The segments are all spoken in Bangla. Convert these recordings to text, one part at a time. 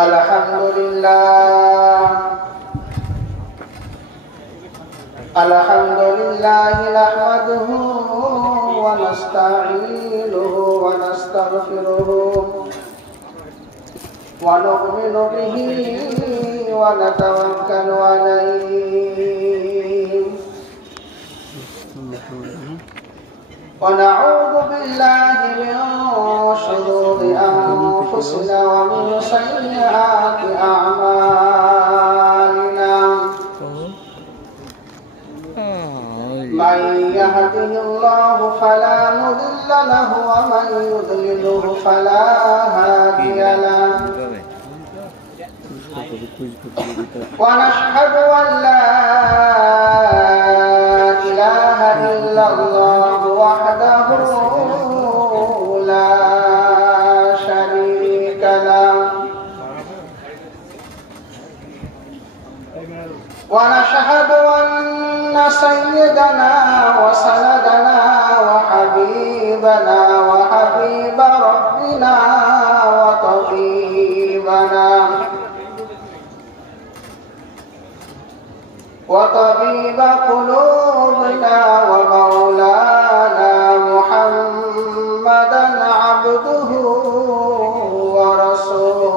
الحمد لله نحمده ونستعينه ونستغفره ونؤمن به ونتوكل عليه ونعوذ بالله من شرور أنفسنا ومن سيئات أعمالنا من يهده الله فلا مضل له ومن يضلله فلا هادي له ونشهد أن لا إله إلا الله وحده لا شريك له ونشهد أن سيدنا وسندنا وحبيبنا وحبيب ربنا وطبيب قلوبنا ومولانا محمدا عبده ورسوله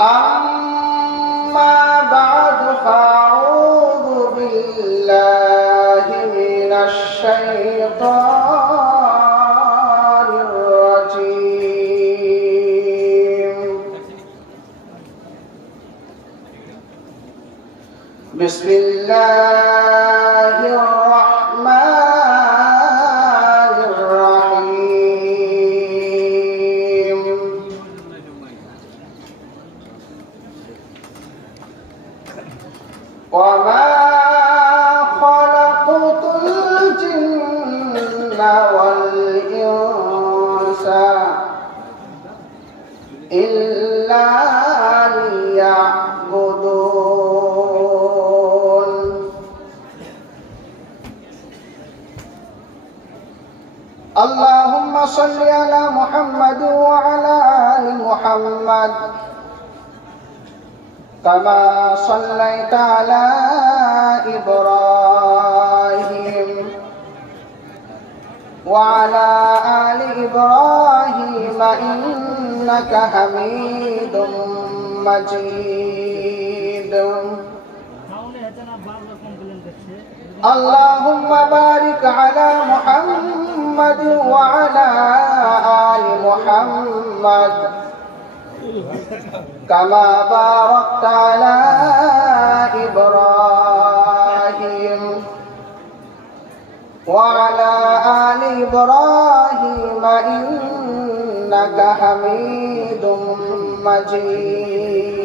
أما بعد فأعوذ بالله من الشيطان الرجيم بسم الله الرحمن الرحيم وما خلقت الجن والإنس إلا ليعبدون اللهم صل على محمد وعلى آل محمد كما صليت على إبراهيم وعلى آل إبراهيم إنك حميد مجيد اللهم بارك على محمد وعلى آل محمد كما باركت على إبراهيم وعلى آل إبراهيم إنك حميد مجيد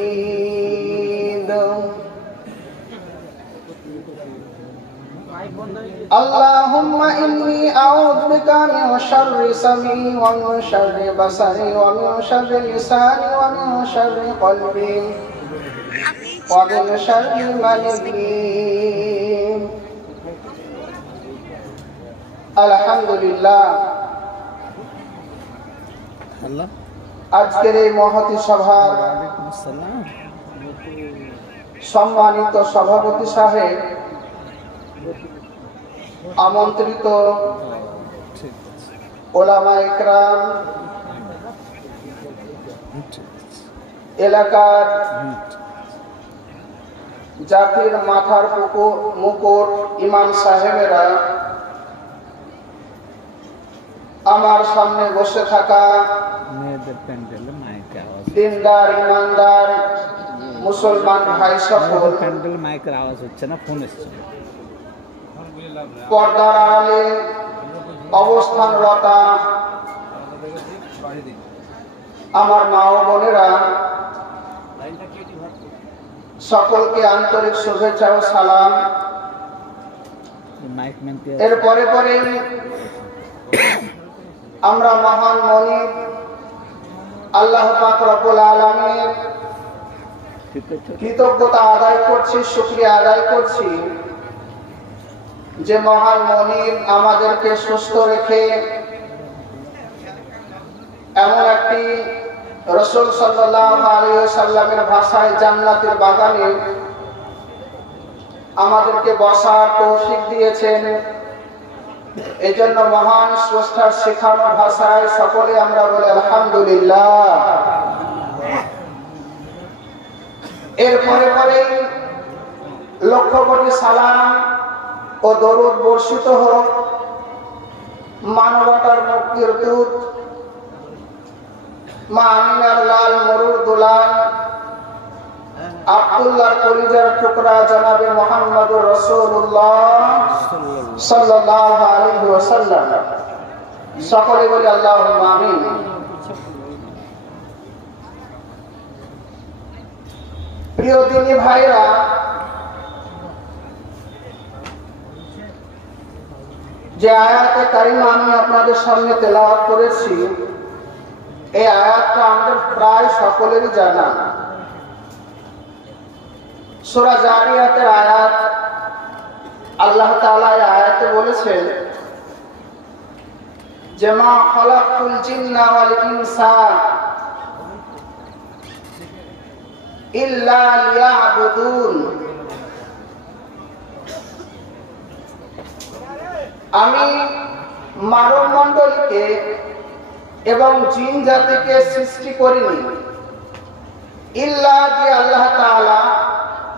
اللهم إني أعوذ بك من شر سمعي ومن شر بصري ومن شر لساني ومن شر قلبي ومن شر مني আলহামদুলিল্লাহ আজকের এই মহতী সভার সম্মানিত সভাপতি সাহেব, আমন্ত্রিত ওলামা ইকরাম, এলাকার জাতির মাথার মুকুট ইমাম সাহেবেরা, আমার সামনে বসে থাকা দিনদার ইমানদার মুসলমান ভাই সকল, পর্দার আড়ালে অবস্থানরতা আমার মা ও বোনেরা, সকলকে আন্তরিক শুভেচ্ছা ও সালাম। এরপরে আমরা মহান মনিব আল্লাহ পাক রব্বুল আলামিনের কৃতজ্ঞতা আদায় করছি, শুকরিয়া আদায় করছি যে মহান মনিব আমাদেরকে সুস্থ রেখে এমন একটি রাসূল সাল্লাল্লাহু আলাইহি ওয়াসাল্লামের ভাষায় জান্নাতের বাগানে আমাদেরকে বসার তৌফিক দিয়েছেন। এজন্য মহান স্রষ্টার শেখানো ভাষায় সকলে আমরা বলি আলহামদুলিল্লাহ। এরপরে পরে লক্ষ কোটি সালাম ও দরুদ বর্ষিত হোক মানবতার মুক্তির দূত মা আমিনার লাল মরুর দুলাল আব্দুল্লাহর কলিজার টুকরা জনাবে মুহাম্মদুর রাসূলুল্লাহ সাল্লাল্লাহু আলাইহি ওয়াসাল্লাম। সকলে বলি আল্লাহুম্মা আমিন। প্রিয় দিনী ভাইরা, যে আয়াতে কারিমা আমি আপনাদের সামনে তেলাওয়াত করেছি, এই আয়াতটা আমাদের প্রায় সকলেরই জানা। সূরা জারিয়াতের আয়াত। আল্লাহ তাআলা এই আয়াতে বলেছেন যে মা খালাকুল জিন্না ওয়াল ইনসা ইল্লা লিয়াবুদুন। আমি মানব মণ্ডলীকে এবং জিন জাতিকে সৃষ্টি করিনি, ইল্লা যে আল্লাহ তাআলা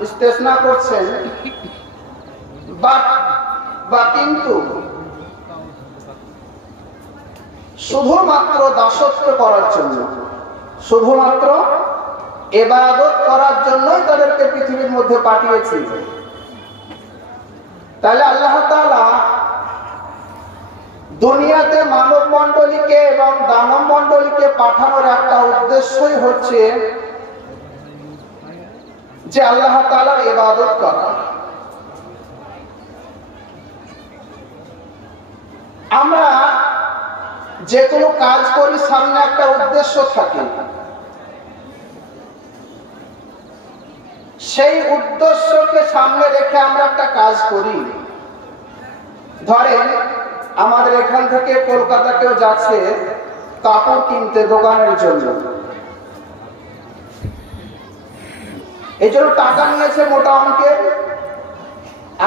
ইস্তেসনা করছেন, বা কিন্তু শুধুমাত্র দাসত্ব করার জন্য, শুধুমাত্র ইবাদত করার জন্যই তাদেরকে পৃথিবীর মধ্যে পাঠিয়েছি। তাহলে আল্লাহ তাআলা দুনিয়াতে মানব মণ্ডলীকে এবং দানব মণ্ডলীকে পাঠানোর একটা উদ্দেশ্যই হচ্ছে যে আল্লাহ তাআলার ইবাদত করা। আমরা যে কোনো কাজ করি সামনে একটা উদ্দেশ্য থাকে, সেই উদ্দেশ্যকে সামনে রেখে আমরা একটা কাজ করি। ধরেন আমাদের এখান থেকে কলকাতা কেউ যাচ্ছে কাপড় কিনতে দোকানের জন্য, এই জন্য টাকা নিয়েছে মোটা অঙ্কের।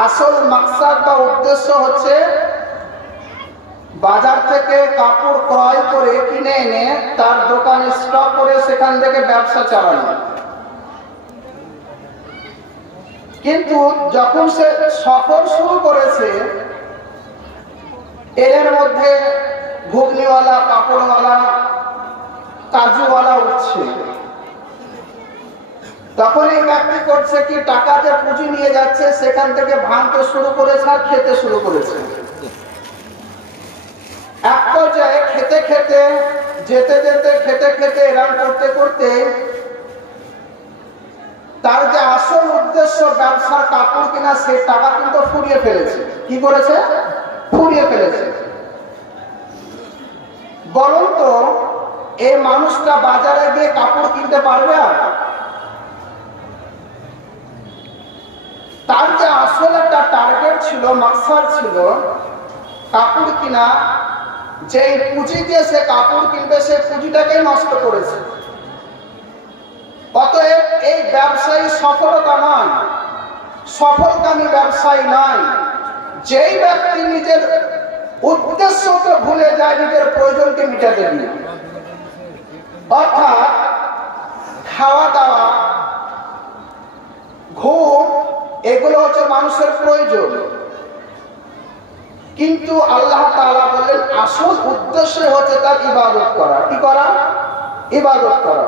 আসল মাকসাদ বা উদ্দেশ্য হচ্ছে বাজার থেকে কাপড় ক্রয় করে কিনে এনে তার দোকানে স্টক করে সেখান থেকে ব্যবসা চালানো। কিন্তু যখন সে সফর শুরু করেছে, এর মধ্যে ঘুগনিওয়ালা, পাপড়ওয়ালা, কাজুওয়ালা উঠছে, তখন এই ব্যক্তি করছে কি, টাকা যে পুঁজি নিয়ে যাচ্ছে সেখান থেকে ভাঙতে শুরু করেছে আর খেতে শুরু করেছে। এক পর্যায়ে খেতে খেতে যেতে যেতে খেতে খেতে এরকম করতে করতে তার যে আসল উদ্দেশ্য ব্যবসার কাপড় কিনা, সেই টাকা কিন্তু ফুরিয়ে ফেলেছে। কি করেছে? ফুরিয়ে ফেলেছে। বলুন তো, এই মানুষটা বাজারে গিয়ে কাপড় কিনতে পারবে? আর তার যে আসল একটা টার্গেট ছিল, মাকসাদ ছিল কাপড় কিনা, যে পুঁজি দিয়ে সে কাপড় কিনবে সেই পুঁজিটাকে নষ্ট করেছে। অতএব এই ব্যবসায়ী সফলতা নয়, সফলকামী ব্যবসায়ী নয় যেই ব্যক্তি নিজের উদ্দেশ্যকে ভুলে যায়, নিজের প্রয়োজনকে মিটাতে দিয়ে। অর্থাৎ খাওয়া দাওয়া, ঘুম, এগুলো হচ্ছে মানুষের প্রয়োজন, কিন্তু আল্লাহ তাআলা বলেন আসল উদ্দেশ্য হচ্ছে তার ইবাদত করা। কি করা? ইবাদত করা।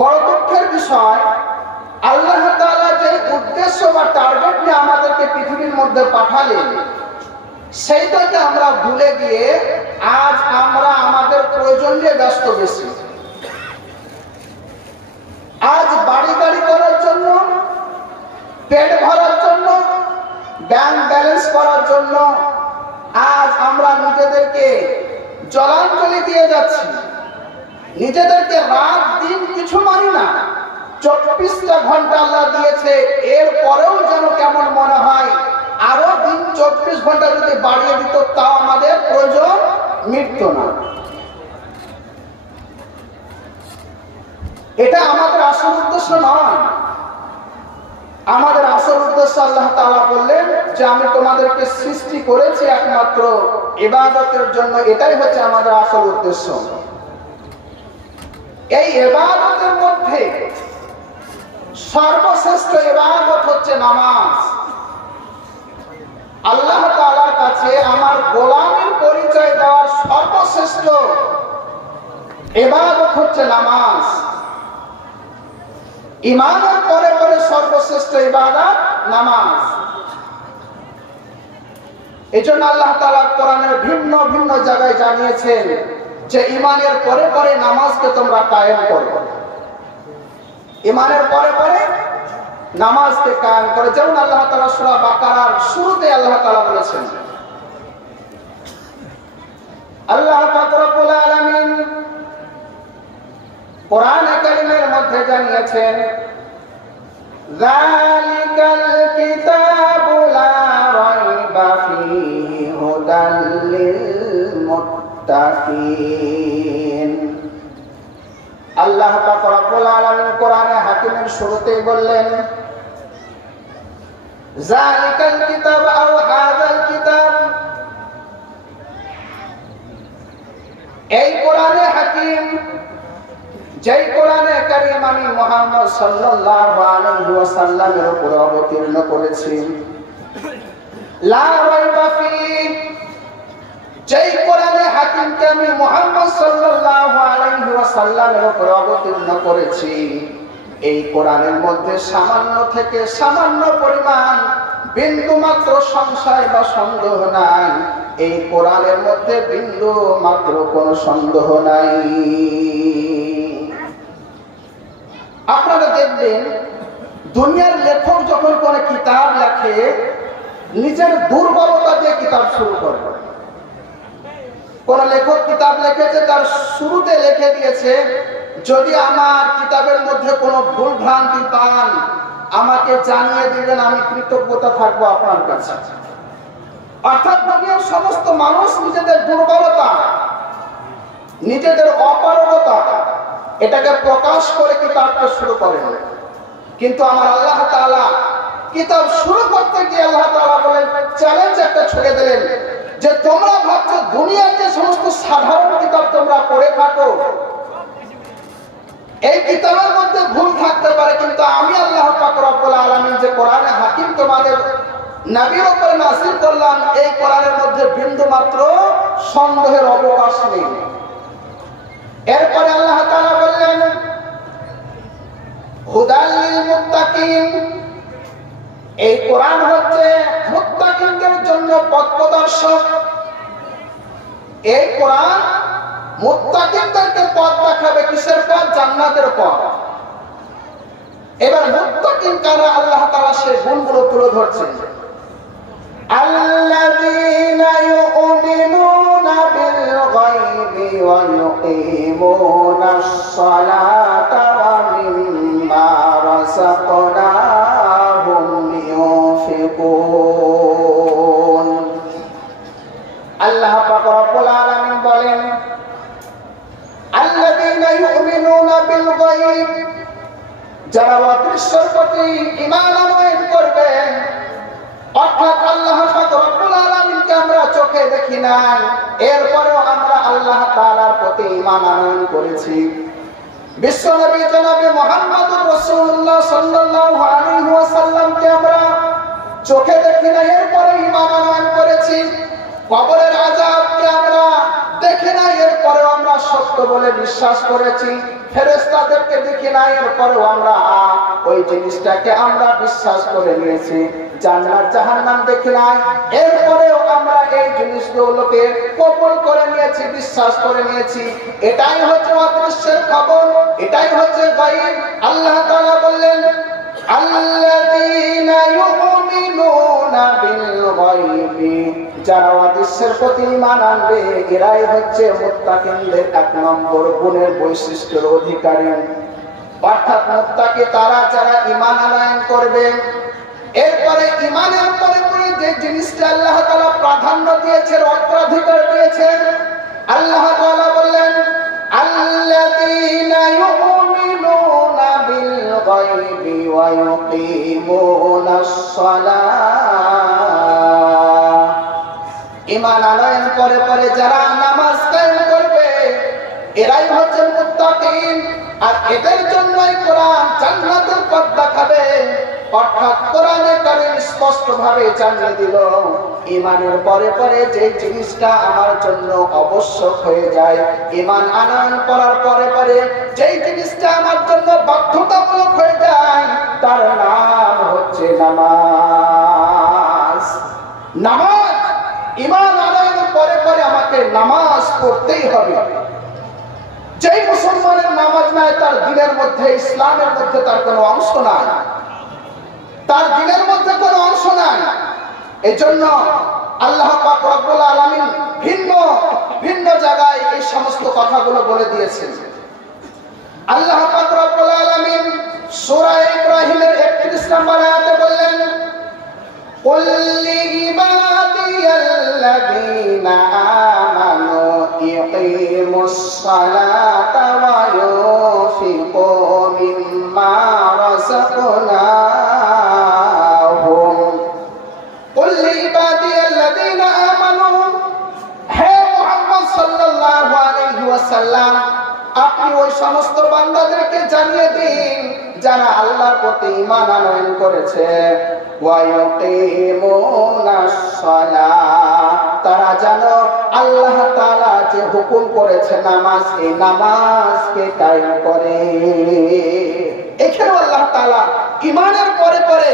বড় দুঃখের বিষয়, আল্লাহ তাআলা যে উদ্দেশ্য বা টার্গেট নিয়ে আমাদেরকে পৃথিবীর মধ্যে পাঠালেন, সেইটাকে আমরা ভুলে গিয়ে আজ আমরা আমাদের প্রয়োজন নিয়ে ব্যস্ত বেশি। আজ বাড়ি গাড়ি করার জন্য, পেট ভরার জন্য, ব্যাংক ব্যালেন্স করার জন্য আজ আমরা নিজেদেরকে জলাঞ্জলি দিয়ে যাচ্ছি। নিজেদেরকে রাত দিন কিছু মানি না। 24টা ঘন্টা আল্লাহ দিয়েছে, এর পরেও যেন কেমন মনে হয় আরো দিন 24 ঘন্টা যদি বাড়িয়ে দিত তাও আমাদের প্রয়োজন মিটত মৃত্যু না। এটা আমাদের আসল উদ্দেশ্য নয়। আমাদের আসল উদ্দেশ্য আল্লাহ তাআলা বললেন যে আমি তোমাদেরকে সৃষ্টি করেছি একমাত্র ইবাদতের জন্য, এটাই হচ্ছে আমাদের আসল উদ্দেশ্য। এই ইবাদতের মধ্যে সর্বশ্রেষ্ঠ ইবাদত হচ্ছে নামাজ। আল্লাহ তাআলার কাছে আমার গোলামীর পরিচয় দেওয়ার সর্বশ্রেষ্ঠ ইবাদত হচ্ছে নামাজ। ঈমানের পরে পরে সর্বশ্রেষ্ঠ ইবাদত নামাজ। এজন্য আল্লাহ তাআলা কোরআনের ভিন্ন ভিন্ন জায়গায় জানিয়েছেন যে ঈমানের পরে পরে নামাজকে তোমরা কায়েম করো। ঈমানের পরে পরে নামাজকে কায়েম করে, যেমন আল্লাহ তাআলা সূরা বাকারার শুরুতে আল্লাহ তাআলা বলেছেন, আল্লাহ পাক রব্বুল আলামিন কোরআনে কারীমের মধ্যে জানিয়েছেন, যালিকাল কিতাবু লা রাইবা ফীহি হুদাল লিল মুত্তাকিন। আল্লাহ পাক রব্বুল আলামিন কোরআনে হাকিমের শুরুতেই বললেন, যালিকাল কিতাব আও হাযাল কিতাব, এই কোরআনে হাকিম, যেই কোরআনে কারীম আমি মুহাম্মদ সাল্লাল্লাহু আলাইহি ওয়াসাল্লামের উপর অবতীর্ণ করেছি, লা রাইবা ফীহি, যেই কোরআনে হাকিমকে আমি মুহাম্মদ সাল্লাল্লাহু আলাইহি ওয়াসাল্লামের উপর অবতীর্ণ করেছি, এই কোরআনের মধ্যে সামান্য থেকে সামান্য পরিমাণ বিন্দু মাত্র সংশয় বা সন্দেহ নাই। এই কোরআনের মধ্যে বিন্দু মাত্র কোনো সন্দেহ নাই। আপনারা দেখবেন দুনিয়ার লেখক যখন কোন কিতাব লেখে, নিজের দুর্বলতা দিয়ে কিতাব শুরু করে। কোন লেখক কিতাব লিখেছে, তার শুরুতে লিখে দিয়েছে, যদি আমার কিতাবের মধ্যে কোনো ভুল ভ্রান্তি পান আমাকে জানিয়ে দিবেন, আমি কৃতজ্ঞতা থাকবো আপনার কাছে। অর্থাৎ দুনিয়ার সমস্ত মানুষ নিজেদের দুর্বলতা, নিজেদের অপারগতা, এটাকে প্রকাশ করে কিতাবটা শুরু করেন। কিন্তু আমার আল্লাহ তাআলা কিতাব শুরু করতে গিয়ে আল্লাহ তাআলা বলেন, চ্যালেঞ্জ একটা ছুড়ে দিলেন যে তোমরা ভাবছো দুনিয়ার যে সমস্ত সাধারণ কিতাব তোমরা পড়ে থাকো, এই কিতাবের মধ্যে ভুল থাকতে পারে, কিন্তু আমি আল্লাহ পাক রব্বুল আলামিন যে কোরআনে হাকিম তোমাদের নবীর উপর নাযিল করলাম, এই কোরআনের মধ্যে বিন্দু মাত্র সন্দেহের অবকাশ নেই। এরপরে আল্লাহ তাআলা বললেন, হুদাল লিল মুত্তাকিন, এই কোরআন হচ্ছে মুত্তাকিনদের জন্য পথ প্রদর্শক। এই কোরআন মুত্তাকিনদেরকে পথ দেখাবে। কিসের পথ? জান্নাতের পথ। এবার মুত্তাকিন কারা, আল্লাহ তাআলা সেই গুণগুলো তুলে ধরছেন। আল্লাযীনা ইউমিনুনা বিল গায়বি ওয়া ইউকিমুনাস সালাতা ওয়া মিম্মা রাযাকনাহুম ইউনফিকুন। আল্লাহ পাক রব্বুল আলামিন বলেন, আল্লাযীনা ইউমিনুনা বিল গায়ব, যারা অদৃশ্যের প্রতি ঈমান আনয়ন করবে। অর্থাৎ আল্লাহ পাক রব্বুল আলামিনকে আমরা চোখে দেখি নাই, এরপরেও আমরা আল্লাহ তাআলার প্রতি ঈমান আনয়ন করেছি। বিশ্বনবী জনাবে মুহাম্মদুর রাসূলুল্লাহ সাল্লাল্লাহু আলাইহি ওয়াসাল্লামকে আমরা চোখে দেখি নাই, এরপরে ঈমান আনয়ন করেছি। কবরের আযাবকে আমরা দেখি নাই, এরপরেও আমরা সত্য বলে বিশ্বাস করেছি। ফেরেশতাদেরকে দেখি নাই, এরপরেও আমরা ওই জিনিসটাকে আমরা বিশ্বাস করে নিয়েছি। জান্নাত জাহান্নাম দেখি নাই, এরপরেও আমরা এই জিনিসগুলোকে কবুল করে নিয়েছি, বিশ্বাস করে নিয়েছি। এটাই হচ্ছে অদৃশ্যের খবর, এটাই হচ্ছে গায়ব। আল্লাহ তাআলা বললেন, আল্লাযীনা ইউমিনুনা বিল গায়বি, যারা অদৃশ্যের প্রতি ঈমান আনবে, এরাই হচ্ছে মুত্তাকিনদের এক নম্বর গুণের বৈশিষ্ট্যের অধিকারী। অর্থাৎ মুত্তাকি তারা যারা ঈমান আনয়ন করবে। এরপরে ঈমানের পরে পরে যে জিনিসটা আল্লাহ তাআলা প্রাধান্য দিয়েছেন, অগ্রাধিকার দিয়েছেন, আল্লাহ ঈমান আনয়ন পরে পরে যারা নামাজ কায়েম করবে এরাই হচ্ছে মুত্তাকিন। আর এদের জন্যই কোরআন জান্নাতের পথ দেখাবে। অর্থাৎ কোরআনে কারীম স্পষ্ট ভাবে জানিয়ে দিল ঈমানের পরে পরে যে জিনিসটা আমার জন্য আবশ্যক হয়ে যায়, ঈমান আনয়ন করার পরে পরে যেই জিনিসটা আমার জন্য বাধ্যতামূলক হয়ে যায় তার নাম হচ্ছে নামাজ। নামাজ ঈমান আনয়নের পরে পরে আমাকে নামাজ পড়তেই হবে। যেই মুসলমানের নামাজ নাই তার দিনের মধ্যে, ইসলামের মধ্যে তার কোনো অংশ নাই, তার দিনের মধ্যে কোনো অংশ নাই। এজন্য আল্লাহ পাক রব্বুল আলামিন ভিন্ন ভিন্ন জায়গায় এই সমস্ত কথাগুলো বলে দিয়েছেন। আল্লাহ পাক রব্বুল আলামিন সূরা ইব্রাহিমের 31 নম্বর আয়াতে বললেন, قل لعبادي الذين آمنوا يقيموا الصلاة وينفقوا مما رزقناهم قل لعبادي الذين آمنوا হে মুহাম্মদ সাল্লাল্লাহু আলাইহি ওয়াসাল্লাম, আপনি ওই সমস্ত বান্দাদেরকে জানিয়ে দিন যারা আল্লাহর প্রতি ঈমান আনয়ন করেছে, তারা যেন আল্লাহ তাআলা যে হুকুম করেছে নামাজ, এই নামাজকে কায়েম করে। এখানে আল্লাহ তাআলা ঈমানের পরে পরে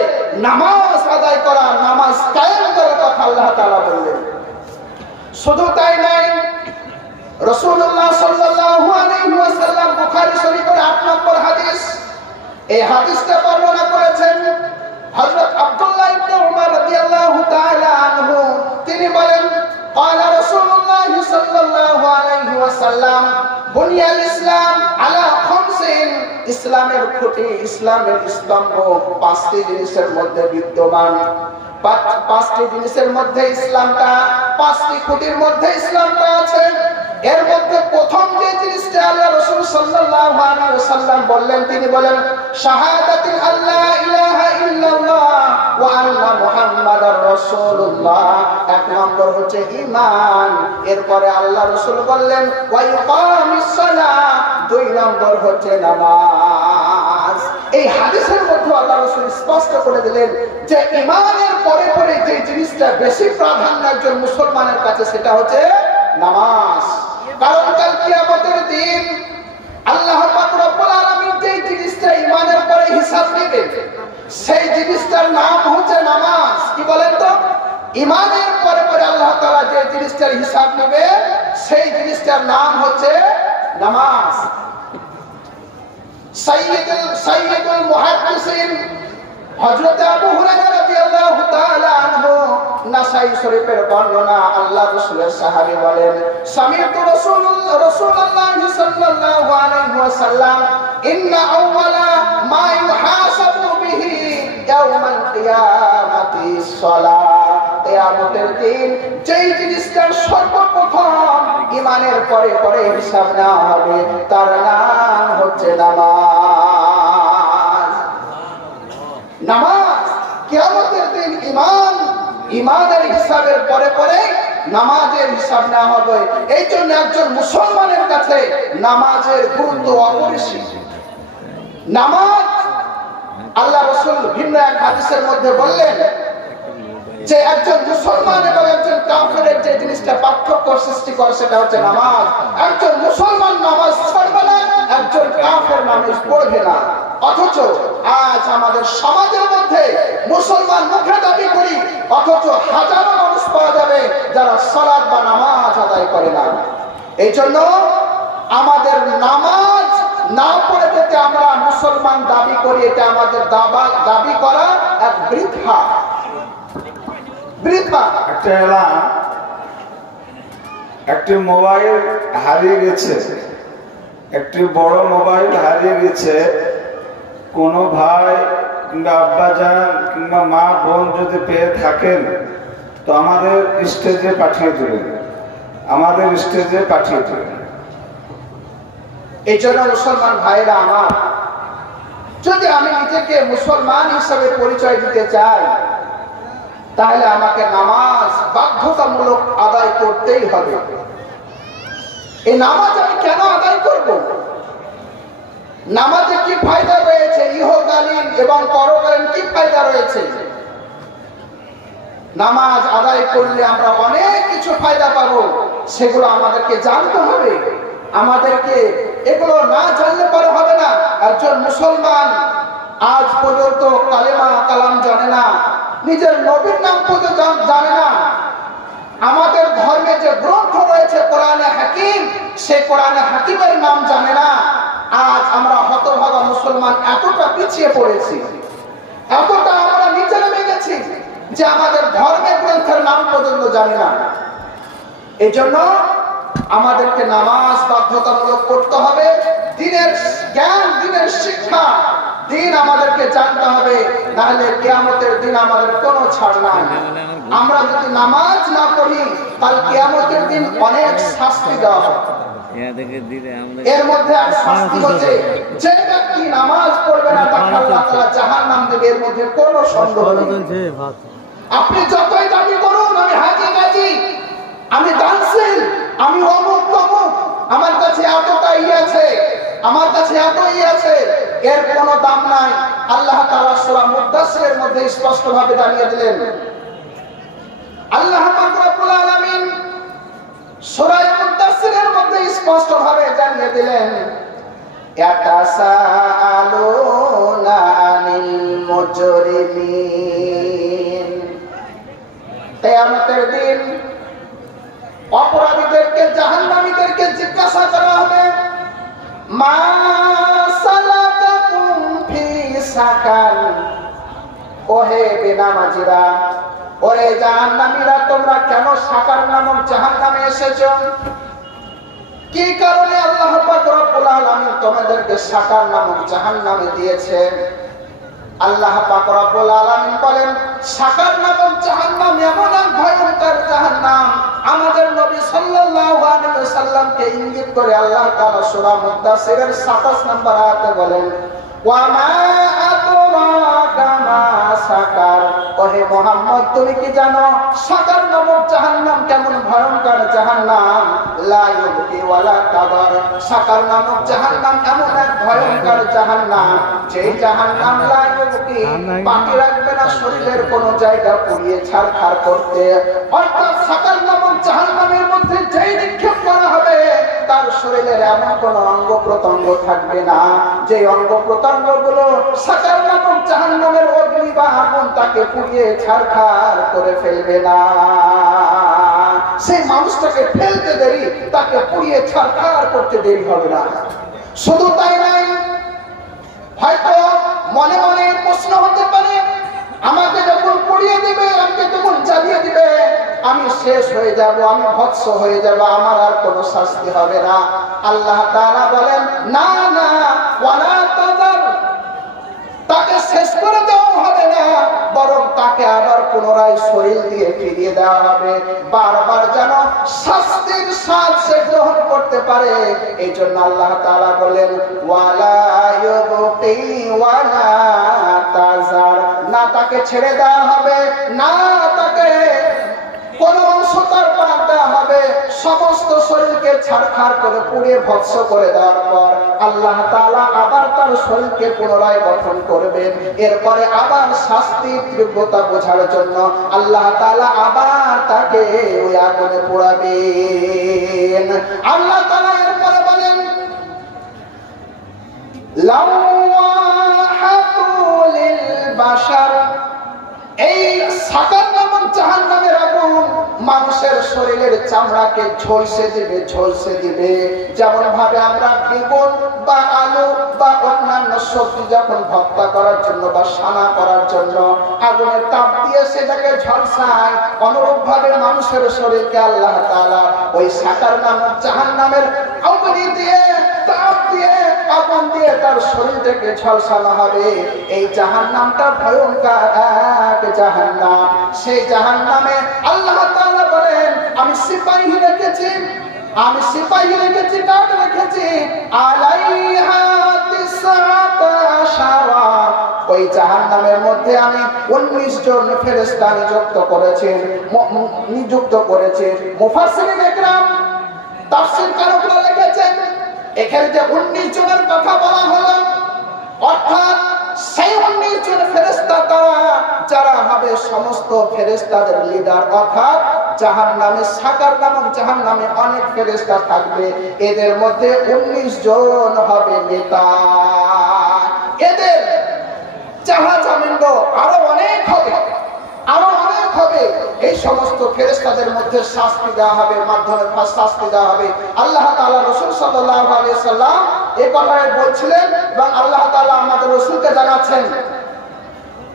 নামাজ আদায় করা, নামাজ কায়েম করার কথা আল্লাহ তাআলা বললেন। শুধু তাই নয়, রাসূলুল্লাহ সাল্লাল্লাহু আলাইহি ওয়াসাল্লাম বুখারী শরীফের 8 নম্বর হাদিস, এই হাদিসটা বর্ণনা করেছেন হযরত আব্দুল্লাহ ইবনে উমর রাদিয়াল্লাহু তাআলা আনহু। তিনি বলেন, قال رسول الله صلى الله عليه وسلم بني الاسلام على خمس। ইসলামের খুঁটি, ইসলামের স্তম্ভ 5টি জিনিসের মধ্যে বিদ্যমান। 5টি জিনিসের মধ্যে ইসলামটা, 5টি খুঁটির মধ্যে ইসলামটা আছে। এর মধ্যে প্রথম যে জিনিসটা আল্লাহ রাসূল সাল্লাল্লাহু আলাইহি ওয়াসাল্লাম বললেন, তিনি বলেন শাহাদাতু আল্লা ইলাহা ইল্লাল্লাহ ওয়া আন্না মুহাম্মাদার রাসূলুল্লাহ। এক নম্বর হচ্ছে ঈমান। এরপরে আল্লাহ রাসূল বললেন ওয়া ইকামিস সালাহ, 2 নম্বর হচ্ছে নামাজ। এই হাদিসের মধ্যে আল্লাহ রাসূল স্পষ্ট করে দিলেন যে ঈমানের পরে পরে যে জিনিসটা বেশি প্রাধান্য একজন মুসলমানের কাছে সেটা হচ্ছে নামাজ। কারণ কাল কিয়ামতের দিন আল্লাহ পাক রব্বুল আলামিন যে জিনিসটা ঈমানের পরে হিসাব নেবেন সেই জিনিসটার নাম হচ্ছে নামাজ। কি বলেন তো? ঈমানের পরে পরে আল্লাহ তাআলা যে জিনিসটার হিসাব নেবে সেই জিনিসটার নাম হচ্ছে নামাজ। সাইয়্যিদুল মুহাদ্দিসিন হযরত আবু হুরায়রা রাদিয়াল্লাহু তাআলা আনহু, নাসাই শরীফের বর্ণনা, আল্লাহর রাসূলের সাহাবী বলেন, সামি'তু রাসূলুল্লাহ সাল্লাল্লাহু আলাইহি ওয়াসাল্লাম ইন্না আউওয়ালা মা ইউহাসাবু বিহি ইয়াউমাল কিয়ামাতি সালাহ। কিয়ামতের দিন যেই জিনিসটার সর্বপ্রথম ঈমানের পরে পরে হিসাব নেওয়া হবে তার নাম হচ্ছে নামাজ। নামাজ কিয়ামতের দিন ঈমানের হিসাবের পরে পরে নামাজের হিসাব নেওয়া হবে। এই জন্য একজন মুসলমানের কাছে নামাজের গুরুত্ব অপরিসীম। নামাজ আল্লাহ রাসূল ভিন্ন এক হাদিসের মধ্যে বললেন যে একজন মুসলমান এবং একজন কাফেরের যে জিনিসটা পার্থক্য সৃষ্টি করে সেটা হচ্ছে নামাজ। একজন মুসলমান নামাজ ছাড়বে না, একজন কাফের নামাজ পড়বে না। অথচ আজ আমাদের সমাজের মধ্যে মুসলমান মুখে দাবি করি, অথচ হাজারো মানুষ পাওয়া যাবে যারা সালাত বা নামাজ আদায় করে না। এই জন্য আমাদের নামাজ না পড়ে যেতে আমরা মুসলমান দাবি করি, এটা আমাদের দাবি করা এক বৃথা। একটি মোবাইল হারিয়ে গেছে, একটি বড় মোবাইল হারিয়ে গেছে। কোনো ভাই কিংবা আব্বাজান কিংবা মা বোন যদি পেয়ে থাকেন তো আমাদের স্টেজে পাঠিয়ে দেবেন, আমাদের স্টেজে পাঠিয়ে দেবেন। এই জন্য মুসলমান ভাইরা আমার, যদি আমি নিজেকে মুসলমান হিসেবে পরিচয় দিতে চাই তাহলে আমাকে নামাজ বাধ্যতামূলক আদায় করতেই হবে। এই নামাজ আমি কেন আদায় করব? নামাজে কি ফায়দা রয়েছে? ইহকালীন এবং পরকালীন কি ফায়দা রয়েছে? নামাজ আদায় করলে আমরা অনেক কিছু ফায়দা পাবো, সেগুলো আমাদেরকে জানতে হবে। আমাদেরকে এগুলো না জানলে পরে হবে না। একজন মুসলমান আজ পর্যন্ত কালেমা কালাম জানে না, নিজের নবীর নাম পর্যন্ত জানে না। আমাদের ধর্মে যে গ্রন্থ রয়েছে কোরআনে হাকিম, সেই কোরআনে হাকিমের নাম জানে না। আজ আমরা হতভাগা মুসলমান এতটা পিছিয়ে পড়েছি, এতটা আমরা নিচে নেমে গেছি যে আমাদের ধর্মের গ্রন্থের নাম পর্যন্ত জানি না। এই জন্য আমাদেরকে নামাজ বাধ্যতামূলক করতে হবে। দ্বীনের জ্ঞান, দ্বীনের শিক্ষা, দ্বীন আমাদেরকে জানতে হবে, নাহলে কিয়ামতের দিন আমাদের কোনো ছাড় নাই। আমরা যদি নামাজ না পড়ি, কাল কিয়ামতের দিন অনেক শাস্তি দেওয়া হবে। এর মধ্যে এক শাস্তি হচ্ছে যে ব্যক্তি নামাজ পড়বে না তাকে আল্লাহ তাআলা জাহান্নাম দেবে, এর মধ্যে কোনো সন্দেহ নেই। আপনি যতই দাবি করুন আমি হাজি গাজী, আমি দানশীল, আমি অমুক তমুক, আমার কাছে এতটা আছে, আমার কাছে এতই আছে, এর কোনো দাম নাই। আল্লাহ তাআলা সূরা মুদ্দাসসিরের মধ্যে স্পষ্টভাবে জানিয়ে দিলেন। আল্লাহ পাক রব্বুল আলামিন সূরা মুদ্দাসসিরের মধ্যে স্পষ্টভাবে জানিয়ে দিলেন, ইয়াতাসাআলুনা আনিল মুজরিমিন। কিয়ামতের দিন অপরাধীদেরকে, জাহান্নামীদেরকে জিজ্ঞাসা করা হবে, মা সালাকাকুম ফি সাকার। ওহে বেনামাজিরা, ওরে জাহান্নামীরা, তোমরা কেন সাকার নামক জাহান্নামে এসেছো? কি কারণে আল্লাহ পাক রব্বুল আলামিন তোমাদেরকে সাকার নামক জাহান্নামে দিয়েছেন? আল্লাহ পাক রব্বুল আলামিন বলেন, সাকার নামক জাহান্নাম এমন এক ভয়ঙ্কর জাহান্নাম, আমাদের নবী সাল্লাল্লাহু আলাইহি ওয়াসাল্লামকে ইঙ্গিত করে আল্লাহ তাআলা সূরা মুদ্দাসসিরের 27 নম্বর আয়াতে বলেন, ওয়া মা আদরাকা মা সাকার। ওহে মুহাম্মদ, তুমি কি জানো সাকার নামক জাহান্নাম কেমন ভয়ঙ্কর জাহান্নাম? লা ইউবকি ওয়ালা তাদার। সাকার নামক জাহান্নাম এমন এক ভয়ঙ্কর জাহান্নাম, যেই জাহান্নাম লা ইউবকি, বাকি রাখবে না শরীরের কোনো জায়গা পুড়িয়ে ছারখার করতে। অর্থাৎ সাকার নামক জাহান্নামের মধ্যে যেই নিক্ষেপ করা হবে, তার শরীরের এমন কোনো অঙ্গ প্রত্যঙ্গ থাকবে না যে অঙ্গ প্রত্যঙ্গগুলো সাকার নামক জাহান্নামের অগ্নি বা আগুন তাকে পুড়িয়ে ছারখার করে ফেলবে না। সেই মানুষটাকে ফেলতে দেরি, তাকে পুড়িয়ে ছারখার করতে দেরি হবে না। শুধু তাই নাই, হয়তো মনে মনে প্রশ্ন হতে পারে, আমাকে যখন পুড়িয়ে দিবে, আমাকে যখন জ্বালিয়ে দিবে, আমি শেষ হয়ে যাব, আমি ভস্ম হয়ে যাব, আমার আর কোনো শাস্তি হবে না। আল্লাহ তাআলা বলেন, না না, ওয়ালা তাযার, তাকে শেষ করে দেওয়া হবে না, বরং তাকে আবার পুনরায় শরীর দিয়ে ফিরিয়ে দেওয়া হবে, বারবার যেন শাস্তির স্বাদ সে গ্রহণ করতে পারে। এই জন্য আল্লাহ তাআলা বলেন, ওয়ালা ইউবকি ওয়ালা তাযার, না তাকে ছেড়ে দেওয়া হবে, না তাকে কোন অংশ তার বাদ দেওয়া হবে। সমস্ত শরীরকে ছারখার করে পুড়িয়ে ভস্ম করে দেওয়ার পর আল্লাহ তাআলা আবার তার শরীরকে পুনরায় গঠন করবেন। এরপরে আবার শাস্তির তীব্রতা বোঝার জন্য আল্লাহ তাআলা আবার তাকে ওই আগুনে পোড়াবেন। আল্লাহ তাআলা এরপরে বলেন, লাওয়াহাতু লিল বাশার। এই সাকার নামক জাহান্নামের আগুন মানুষের শরীরের চামড়াকে ঝলসে দিবে, ঝলসে দিবে। যেমন ভাবে আমরা বেগুন বা আলু বা অন্যান্য সবজি যখন ভর্তা করার জন্য বা সানা করার জন্য আগুনের তাপ দিয়ে সেটাকে ঝলসায়, অনুরূপ ভাবে মানুষের শরীরকে আল্লাহ তাআলা ওই সাকার নামক জাহান্নামের অগ্নি দিয়ে, তাপ দিয়ে, আগুন দিয়ে তার শরীর থেকে ঝলসানো হবে। এই জাহান্নামটা ভয়ঙ্কর এক জাহান্নাম। সেই জাহান্নামে আল্লাহ তাআলা বলেন, আমি সিপাহী রেখেছি, আমি সিপাহী রেখেছি, গার্ড রেখেছি, আলাইহা তিসআতা আশারা ওই জাহান্নামের মধ্যে আমি 19 জন ফেরেশতা নিযুক্ত করেছি। মুফাসসিরিন একরাম তাফসীরকাররা লিখেছেন এখানে যে 19 জনের কথা বলা হলো, অর্থাৎ সেই 19 জন ফেরেশতা তারা যারা হবে সমস্ত ফেরেশতাদের লিডার, অর্থাৎ জাহান্নামে সাকার নামক জাহান্নামে অনেক ফেরেশতা থাকবে, এদের মধ্যে 19 জন হবে নেতা। এদের জাহান্নামে আরো অনেক হবে, আরো অনেক হবে। এই সমস্ত ফেরেশতাদের মধ্যে শাস্তি দেওয়া হবে, মাধ্যমে শাস্তি দেওয়া হবে। আল্লাহ তাআলা রাসূল সাল্লাল্লাহু আলাইহি সাল্লাম এই কথাই বলছিলেন এবং আল্লাহ তাআলা আমাদের রাসূলকে জানাচ্ছেন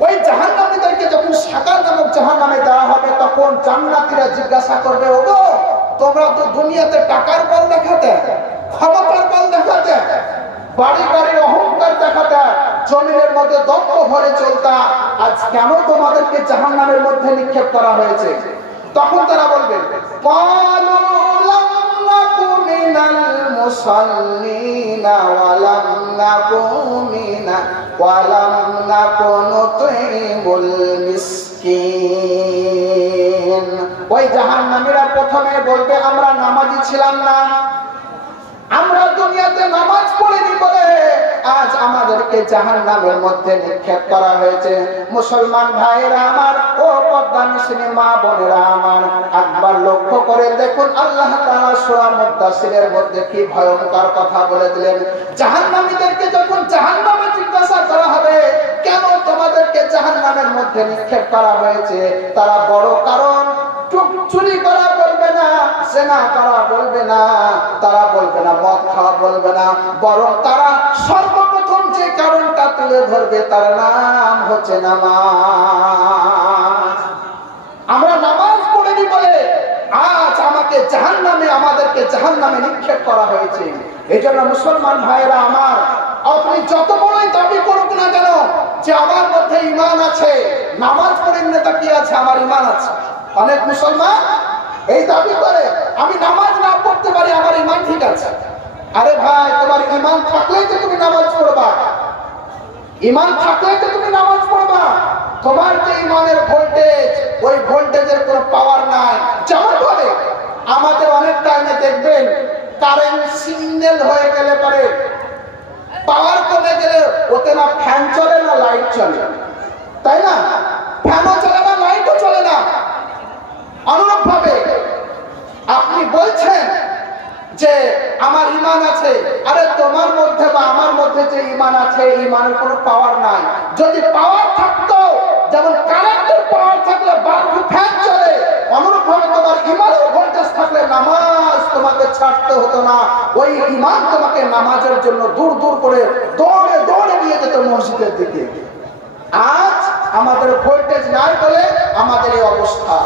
ওই জাহান্নামীদেরকে যখন সাকার নামক জাহান্নামে দেওয়া হবে তখন জান্নাতীরা জিজ্ঞাসা করবে, ওগো তোমরা তো দুনিয়াতে টাকার বল দেখাতে, ক্ষমতার বল দেখাতে, বাড়ি গাড়ির অহংকার দেখাতে, জমিনের মধ্যে দক্ষ ভরে চলতা, আজ কেন তোমাদেরকে জাহান্নামের মধ্যে নিক্ষেপ করা হয়েছে? তখন তারা বলবে ক্বালু লাম নাকু মিনাল মুসাল্লিনা ওয়া লাম নাকু নুতঈমুল মিসকিন। ওই জাহান্নামীরা প্রথমে বলবে আমরা নামাজি ছিলাম না, আমরা দুনিয়াতে নামাজ পড়িনি বলে আজ আমাদেরকে জাহান্নামের মধ্যে নিক্ষেপ করা হয়েছে। মুসলমান ভাইরা আমার, ও পর্দানিশিনী মা বোনেরা আমার, একবার লক্ষ্য করে দেখুন আল্লাহ তাআলা সূরা মুদ্দাসসিরের মধ্যে কি ভয়ঙ্কর কথা বলে দিলেন। জাহান্নামীদেরকে যখন জাহান্নামে জিজ্ঞাসা করা হবে কেন তোমাদেরকে জাহান্নামের মধ্যে নিক্ষেপ করা হয়েছে, তারা বড় কারণ চুরি করা বলবে না, জেনা করা বলবে না, তারা বলবে না মদ খাওয়া বলবে না, বরং তারা সর্বপ্রথম যে কারণটা তুলে ধরবে তার নাম হচ্ছে নামাজ। আমরা নামাজ পড়িনি বলে আজ আমাদেরকে জাহান্নামে নিক্ষেপ করা হয়েছে। এই জন্য মুসলমান ভাইরা আমার, আপনি যত বড়ই দাবি করুক না কেন যে আমার মধ্যে ঈমান আছে, নামাজ পড়েন না তা কি আছে, আমার ঈমান আছে। অনেক মুসলমান এই দাবি করে আমি নামাজ না পড়তে পারি, আমার ঈমান ঠিক আছে। আরে ভাই, তোমার ঈমান থাকলেই তো তুমি নামাজ পড়বা, ঈমান থাকলেই তো তুমি নামাজ পড়বা। তোমার যে ঈমানের ভোল্টেজ, ওই ভোল্টেজের কোনো পাওয়ার নাই। যেমন ভাবে আমাদের অনেক টাইমে দেখবেন কারেন্ট সিগন্যাল হয়ে গেলে পরে পাওয়ার কমে গেলে ওতে না ফ্যান চলে না লাইট চলে, তাই না? ফ্যানও চলে না, লাইটও চলে না। অনুরূপ ভাবে আপনি বলছেন যে আমার ঈমান আছে, আরে তোমার মধ্যে বা আমার মধ্যে যে ঈমান আছে, ঈমানের কোনো পাওয়ার নাই। যদি পাওয়ার থাকতো, যেমন কারেন্টের পাওয়ার থাকলে বাল্ব ফ্যান চলে, অনুরূপ ভাবে তোমার ঈমানের ভোল্টেজ থাকলে নামাজ তোমাকে ছাড়তে হতো না। ওই ঈমান তোমাকে নামাজের জন্য দূর দূর করে দৌড়ে দৌড়ে নিয়ে যেত মসজিদের দিকে। আজ আমাদের ভোল্টেজ নাই বলে আমাদের এই অবস্থা।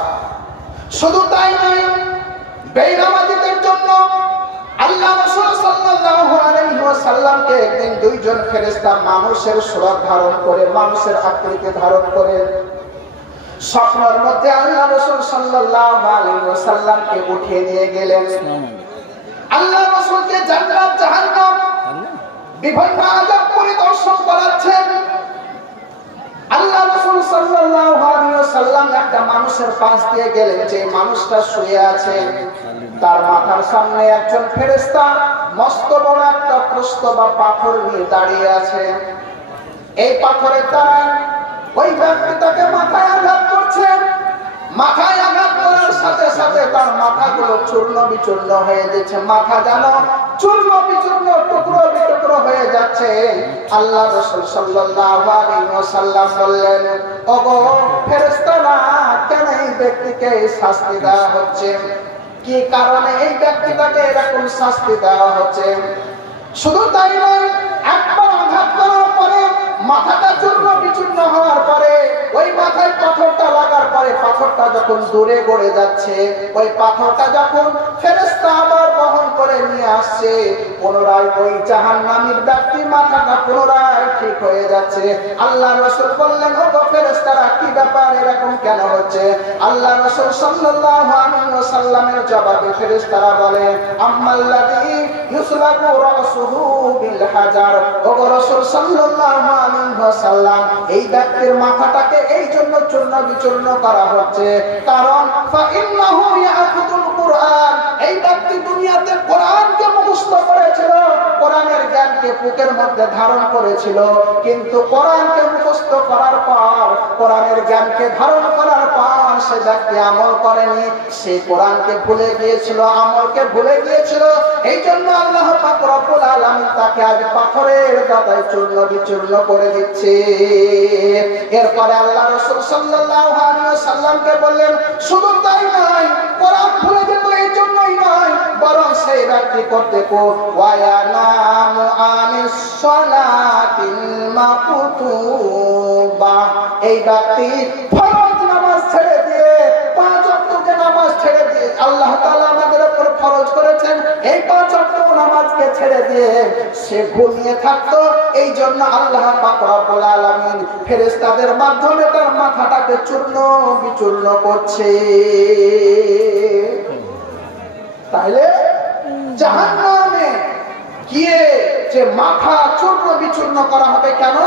শুধু তাই নয়, বেনামাজিদের জন্য আল্লাহ রাসূল সাল্লাল্লাহু আলাইহি ওয়াসাল্লামকে একদিন দুইজন ফেরেশতা মানুষের সুরত ধারণ করে, মানুষের আকৃতি ধারণ করে স্বপ্নের মধ্যে আল্লাহ রাসূল সাল্লাল্লাহু আলাইহি ওয়াসাল্লামকে উঠিয়ে নিয়ে গেলেন। আল্লাহ রাসূলকে জান্নাত জাহান্নাম বিভিন্ন আযাব পরিদর্শন করাচ্ছেন। আল্লাহ রাসূল সাল্লাল্লাহু আলাইহি ওয়াসাল্লাম একটা মানুষের পাশ দিয়ে গেলেন, যে মানুষটা শুয়ে আছে, তার মাথার সামনে একজন ফেরেশতা মস্ত বড় একটা প্রস্তর বা পাথর নিয়ে দাঁড়িয়ে আছে। এই পাথরের দ্বারা ওই ব্যক্তিটাকে মাথায় আঘাত করছে। মাথায় আঘাত করার সাথে সাথে তার মাথাগুলো চূর্ণ বিচূর্ণ হয়ে যাচ্ছে, মাথা যেন চূর্ণ বিচূর্ণ টুকরো বিটুকরো হয়ে যাচ্ছে। আল্লাহ রাসূল সাল্লাল্লাহু আলাইহি ওয়াসাল্লাম বললেন, ওগো ফেরেশতারা, কেন এই ব্যক্তিকে শাস্তি দেওয়া হচ্ছে? কি কারণে এই ব্যক্তিটাকে এরকম শাস্তি দেওয়া হচ্ছে? শুধু তাই নয়, একবার আঘাত করার পরে মাথাটা চূর্ণ বিচূর্ণ হওয়ার পরে ওই মাথায় পাথরটা লাগার পরে পাথরটা যখন দূরে গড়ে যাচ্ছে, ওই পাথরটা যখন ফেরেশতা আবার বহন করে নিয়ে আসছে, পুনরায় ওই জাহান্নামীর ব্যক্তি মাথাটা পুনরায় ঠিক হয়ে যাচ্ছে। আল্লাহ রাসূল বললেন, ও ফেরেশতারা, কি ব্যাপার, এরকম কেন হচ্ছে? আল্লাহ রাসূল সাল্লাল্লাহু আলাইহি ওয়াসাল্লামের জবাবে ফেরেশতারা বলে, আম্মাল্লাযী ইউসলাকু রাসুহু বিল হাজার, ও রাসূল সাল্লাল্লাহু আলাইহি ওয়াসাল্লাম, এই ব্যক্তির মাথাটাকে এই জন্য চূর্ণ বিচূর্ণ করা হচ্ছে কারণ ফাইন্নাহু ইয়াকুতুল কুরআন, এই ব্যক্তি দুনিয়াতে কোরআনকে মুখস্থ করেছিল, কোরআনের জ্ঞানকে বুকের মধ্যে ধারণ করেছিল, কিন্তু কোরআনকে মুখস্থ করার পর, কোরআনের জ্ঞানকে ধারণ করার পর সে ব্যক্তি আমল করেনি, সে কোরআনকে ভুলে গিয়েছিল, আমলকে ভুলে গিয়েছিল। এই জন্য আল্লাহ পাক রব্বুল আলামিন তাকে আজ পাথরের গাদায় চূর্ণ বিচূর্ণ করে দিচ্ছে। এরপরে আল্লাহ রাসূল সাল্লাল্লাহু আলাইহি ওয়াসাল্লামকে বললেন, শুধু তাই নয়, কোরআন ভুলে যেত এই জন্যই নয়, বরং সেই ব্যক্তি করতে ওয়ায়ানামু আনিস সালাতিল মাকতুবা, এই ব্যক্তি ফরজ নামাজ ছেড়ে দিয়ে, 5 ওয়াক্তের নামাজ ছেড়ে দিয়ে, আল্লাহ তাআলা আমাদের উপর ফরজ করেছেন এই 5 ওয়াক্তের নামাজকে ছেড়ে দিয়ে সে ঘুমিয়ে থাকতো। এই জন্য আল্লাহ পাক রব্বুল আলামিন ফেরেশতাদের মাধ্যমে তার মাথাটাকে চূর্ণ বিচূর্ণ করছে। তাহলে জাহান্নামে গিয়ে যে মাথা চূর্ণ বিচূর্ণ করা হবে কেন?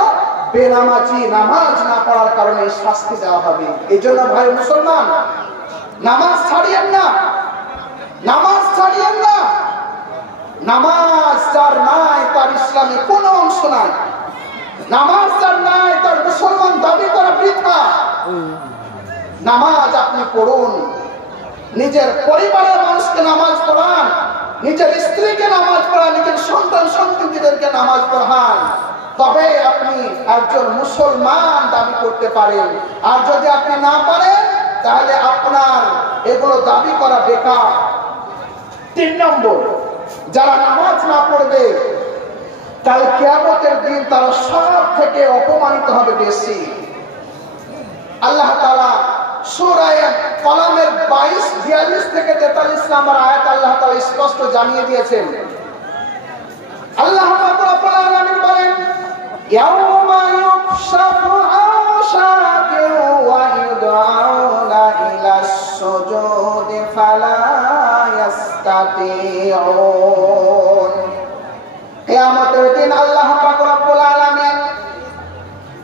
বেনামাজি, নামাজ না পড়ার কারণে শাস্তি দেওয়া হবে। এই জন্য ভাই মুসলমান, নামাজ ছাড়িয়েন না, নামাজ ছাড়িয়েন না। নামাজ যার নাই তার ইসলামে কোনো অংশ নাই। নামাজ যার নাই তার মুসলমান দাবি করা বৃথা। নামাজ আপনি পড়ুন, নিজের পরিবারের মানুষকে নামাজ পড়ান, নিজের স্ত্রীকে নামাজ পড়ান, নিজের সন্তান সন্ততিদেরকে নামাজ পড়ান, তবে আপনি একজন মুসলমান দাবি করতে পারেন। আর যদি আপনি না পারেন তাহলে আপনার এগুলো দাবি করা বেকার। 3 নম্বর, যারা নামাজ না পড়বে কাল কিয়ামতের দিন তারা সব থেকে অপমানিত হবে বেশি। আল্লাহ তাআলা সূরা কলামের 22, 42 থেকে 43 নম্বর আয়াত আল্লাহ তাআলা স্পষ্ট জানিয়ে দিয়েছেন। আল্লাহ রাব্বুল আলামিন বলেন, ইয়াউমা ইউকশাফু আন শাকির ওয়া ইউদআউনা ইলাস সুজুদি ফালা ইয়াস্তাতিউন। কিয়ামতের দিন আল্লাহ পাক রব্বুল আলামিন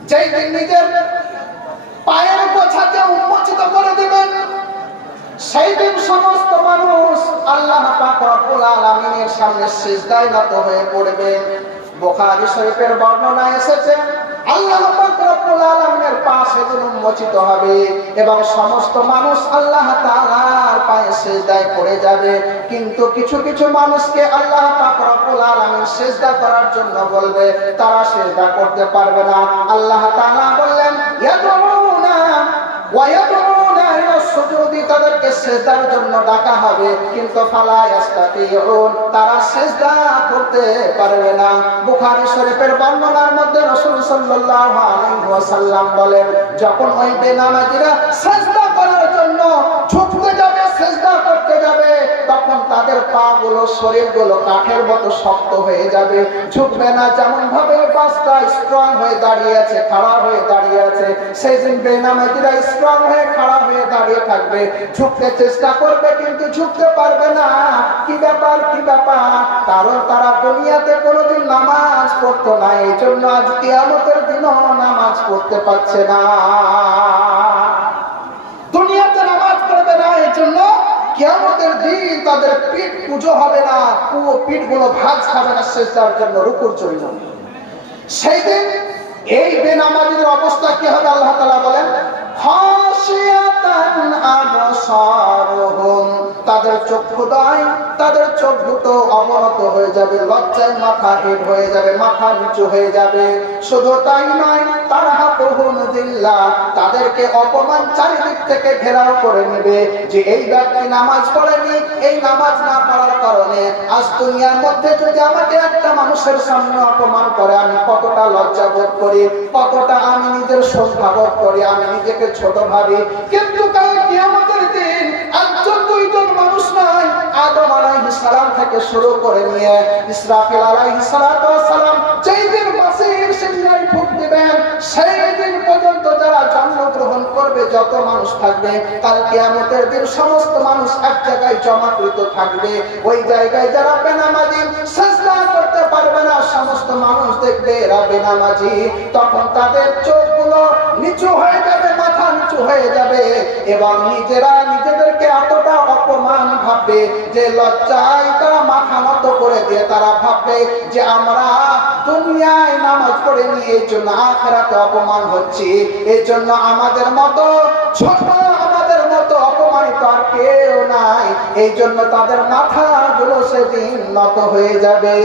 যেই দিন নিজের পায়ের গোছাকে উন্মোচিত করে দিবেন, সেই দিন সমস্ত মানুষ আল্লাহ পাক রব্বুল আলামিনের সামনে সিজদায় নত হয়ে পড়বে। বুখারী শরীফের বর্ণনা এসেছে, আল্লাহ পাক রব্বুল আলামিনের পা সেদিন উন্মোচিত হবে এবং সমস্ত মানুষ আল্লাহ তাআলার পায়ে সিজদায় পড়ে যাবে। কিন্তু কিছু কিছু মানুষকে আল্লাহ পাক রব্বুল আলামিন সিজদা করার জন্য বলবে, তারা সিজদা করতে পারবে না। আল্লাহ তাআলা বললেন, ইয়াদউনা ওয়া ইয়াদউনা ইলাস সুজুদি, তাদেরকে সিজদার জন্য ডাকা হবে, কিন্তু ফালা ইয়াস্তাতিউন, তারা সিজদা করতে পারবে না। বুখারী শরীফের বর্ণনার মধ্যে রাসূল সাল্লাল্লাহু আলাইহি ওয়াসাল্লাম বলেন, যখন ওই বেনামাজিরা সিজদা করার জন্য ঝুঁকতে যাবে, সিজদা করতে যাবে, তখন তাদের পা গুলো, শরীরগুলো কাঠের মতো শক্ত হয়ে যাবে, ঝুঁকবে না। যেমন ভাবে বাসটা স্ট্রং হয়ে দাঁড়িয়ে আছে, খাড়া হয়ে দাঁড়িয়ে আছে, সেই দিন বেনামাজিরা স্ট্রং হয়ে খাড়া হয়ে দাঁড়িয়ে থাকবে, ঝুঁকতে চেষ্টা করবে কিন্তু ঝুঁকতে পারবে না। কি ব্যাপার, কি ব্যাপার? কারণ তারা দুনিয়াতে কোনোদিন নামাজ পড়তো না, এই জন্য আজ কিয়ামতের দিনও নামাজ পড়তে পারছে না। দুনিয়াতে নামাজ পড়বে না, এই জন্য কিয়ামতের দিন তাদের পিঠ পুজো হবে না, পিঠ গুলো ভাঁজ খাবে না সিজদার জন্য, রুকুর জন্য। সেই দিন এই বেনামাজিদের অবস্থা কি হবে? আল্লাহ তাআলা বলেন, খাশিয়াতান আবসারুহুম, তাদের চক্ষুদ্বয়, তাদের চোখ দুটো অবনত হয়ে যাবে, লজ্জায় মাথা হেট হয়ে যাবে, মাথা নিচু হয়ে যাবে। শুধু তাই নয়, তারহাকুহুম যিল্লাহ, তাদেরকে অপমান চারিদিক থেকে ঘেরাও করে নেবে যে এই ব্যক্তি নামাজ পড়েনি, এই নামাজ না পড়ার কারণে আজ দুনিয়ার মধ্যে যদি আমাকে একটা মানুষের সামনে অপমান করে, আমি কতটা লজ্জা বোধ করি, কতটা আমি নিজের শ্রদ্ধা বোধ করি, আমি নিজেকে ছোট ভাবি। কিন্তু কাল কিয়ামতের দিন একজন দুইজন মানুষ নয়, আদম আলাইহিস সালাম থেকে শুরু করে নিয়ে ইসরাফিল আলাইহিস সালাম যেই দিন মাসির সিংহায় ফুঁক দিবেন সেই দিন পর্যন্ত যারা জন্মগ্রহণ করবে যত মানুষ থাকবে, কাল কিয়ামতের দিন সমস্ত মানুষ এক জায়গায় জমাকৃত থাকবে। ওই জায়গায় যারা বেনামাজি সিজদা করতে পারবে না, সমস্ত মানুষ দেখবে এরা বেনামাজি, তখন তাদের চোখগুলো নিচু হয়ে যাবে, মাথা নিচু হয়ে যাবে এবং নিজেরা নিজেদেরকে এতটা অপমান ভাববে যে লজ্জায় তারা মাথা নত করে দিয়ে তারা ভাববে যে আমরা দুনিয়ায় নামাজ পড়ে নিয়ে এই জন্য আখিরাতে অপমান হচ্ছি, এই জন্য আমাদের মতো ছোট আমাদের মতো অপমানিত আর কেউ নাই, এই জন্য তাদের মাথাগুলো সেদিন নত হয়ে যাবে।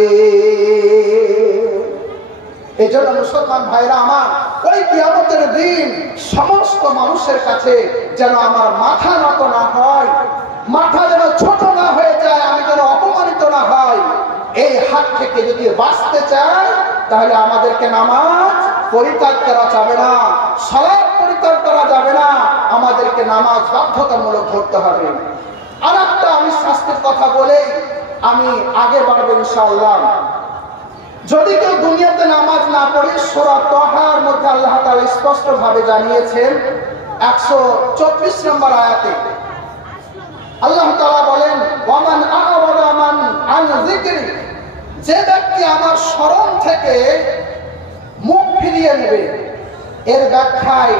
এই জন্য মুসলমান ভাইরা আমার, ওই কিয়ামতের দিন সমস্ত মানুষের কাছে যেন আমার মাথা নত না হয়, মাথা যেন ছোট না হয়ে যায়, আমি যেন অপমানিত না হয়, এই হাত থেকে যদি বাঁচতে চাই তাহলে আমাদেরকে নামাজ পরিত্যাগ করা যাবে না, সালাত পরিত্যাগ করা যাবে না, আমাদেরকে নামাজ বাধ্যতামূলক ধরতে হবে। আর একটা আমি শাস্তির কথা বলে আমি আগে বাড়বো ইনশাআল্লাহ। যদি কেউ দুনিয়াতে নামাজ না পড়ে, সূরা তাহার মধ্যে আল্লাহ তাআলা স্পষ্ট ভাবে জানিয়েছেন 124 নম্বর আয়াতে আল্লাহ তাআলা বলেন, ওয়ামান আ'রাদা আন যিকরি, যে ব্যক্তি আমার স্মরণ থেকে মুখ ফিরিয়ে নেবে। এর ব্যাখ্যায়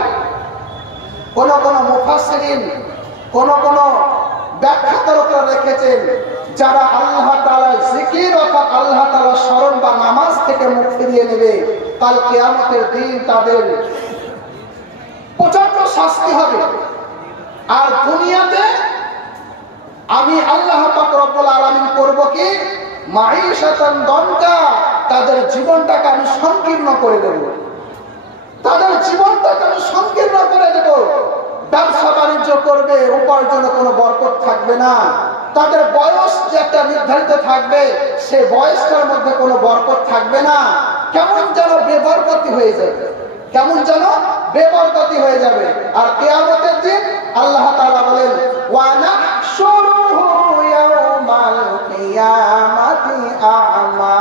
কোন কোন মুফাসসিরিন কোন কোন ব্যাখ্যাকারকরা রেখেছেন যারা আল্লাহ তাআলার জিকির অর্থাৎ আল্লাহ তাআলার স্মরণ বা নামাজ থেকে মুখ ফিরিয়ে নেবে, কাল কিয়ামতের দিন তাদের প্রচন্ড শাস্তি হবে। আর দুনিয়াতে আমি আল্লাহ পাক রব্বুল আলামিন করব কি, মাঈশাতান দনকা, তাদের জীবনটাকে আমি সংকীর্ণ করে দেব, তাদের জীবনটাকে আমি সংকীর্ণ করে দেব। ব্যবসা বাণিজ্য করবে, উপার্জনে কোনো বরকত থাকবে না, তাদের বয়স যে একটা নির্ধারিত থাকবে সে বয়সটার মধ্যে কোনো বরকত থাকবে না, কেমন যেন বেবরকতি হয়ে যাবে, কেমন যেন বেবরকতি হয়ে যাবে। আর কিয়ামতের দিন আল্লাহ তাআলা বলেন, ওয়া নাহশুরুহু ইয়াওমাল কিয়ামাতি আ'মা,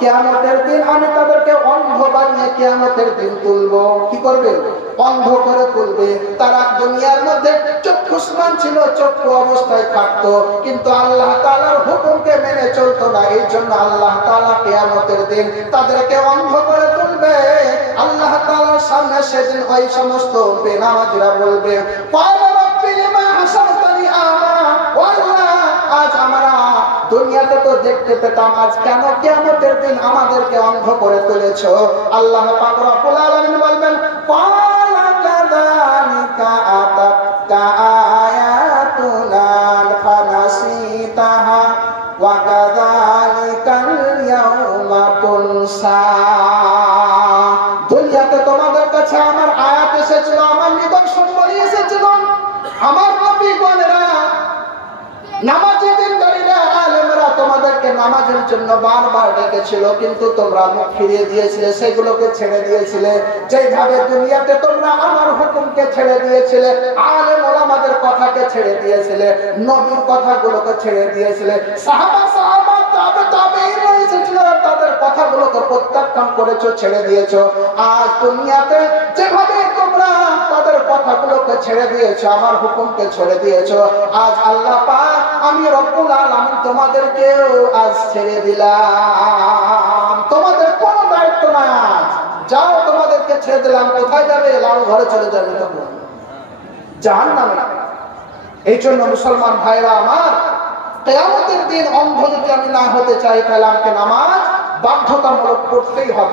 কিয়ামতের দিন আমি তাদেরকে অন্ধ বানিয়ে কিয়ামতের দিন তুলবো। কি করবে? অন্ধ করে তুলবে। তারা দুনিয়ার মধ্যে চক্ষুষ্মান ছিল, চক্ষু অবস্থায় থাকতো, কিন্তু আল্লাহ তাআলার হুকুমকে মেনে চলতো না, এই জন্য আল্লাহ তাআলা কিয়ামতের দিন তাদেরকে অন্ধ করে তুলবে। আল্লাহ তাআলার সামনে সেদিন ওই সমস্ত বেনামাজিরা বলবে, ক্বালা রাব্বি লিমা হাসারতানি আমা, আল্লাহ আজ আমরা দুনিয়াতে তো দেখতে পেতাম, আজ কেন কিয়ামতের দিন আমাদেরকে অন্ধ করে তুলেছো? আল্লাহ পাক রব্বুল আলামিন বলবেন, ক্বালা কাযালিকা আতাতকা আয়াতুনা ফানাসিতাহা ওয়া কাযালিকাল ইয়াওমা তুনসা। দুনিয়াতে তোমাদের কাছে আমার আয়াত এসেছিল, আমার নিদর্শন বলে এসেছিল, আমার নবীগণেরা নামাজি দিনদারীরা আলেমরা তোমাদেরকে নামাজের জন্য বারবার ডেকেছিল, কিন্তু তোমরা মুখ ফিরিয়ে দিয়েছিলে, সেগুলোকে ছেড়ে দিয়েছিলে। যেভাবে দুনিয়াতে তোমরা আমার হুকুমকে ছেড়ে দিয়েছিলে, আলেম ওলামাদের কথাকে ছেড়ে দিয়েছিলে, নবীর কথাগুলোকে ছেড়ে দিয়েছিলে, সাহাবা তাবেঈন এসেছিল, তাদের কথাগুলোকে প্রত্যাখ্যান করেছো, ছেড়ে দিয়েছো। আজ দুনিয়াতে যেভাবে তোমরা তাদের কথাগুলোকে ছেড়ে দিয়েছো, আমার হুকুমকে ছেড়ে দিয়েছো, আজ আল্লাহ পাক আমি রব্বুল আলামিন তোমাদেরকেও আজ ছেড়ে দিলাম, তোমাদের কোনো দায়িত্ব নাই, আজ যাও, তোমাদেরকে ছেড়ে দিলাম। কোথায় যাবে? লাল ঘরে চলে যাবে, তখন জাহান্নামে। এই জন্য মুসলমান ভাইরা আমার, কিয়ামতের দিন অন্ধ যদি আমি না হতে চাই, তাহলে আমাকে নামাজ বাধ্যতামূলক পড়তেই হবে।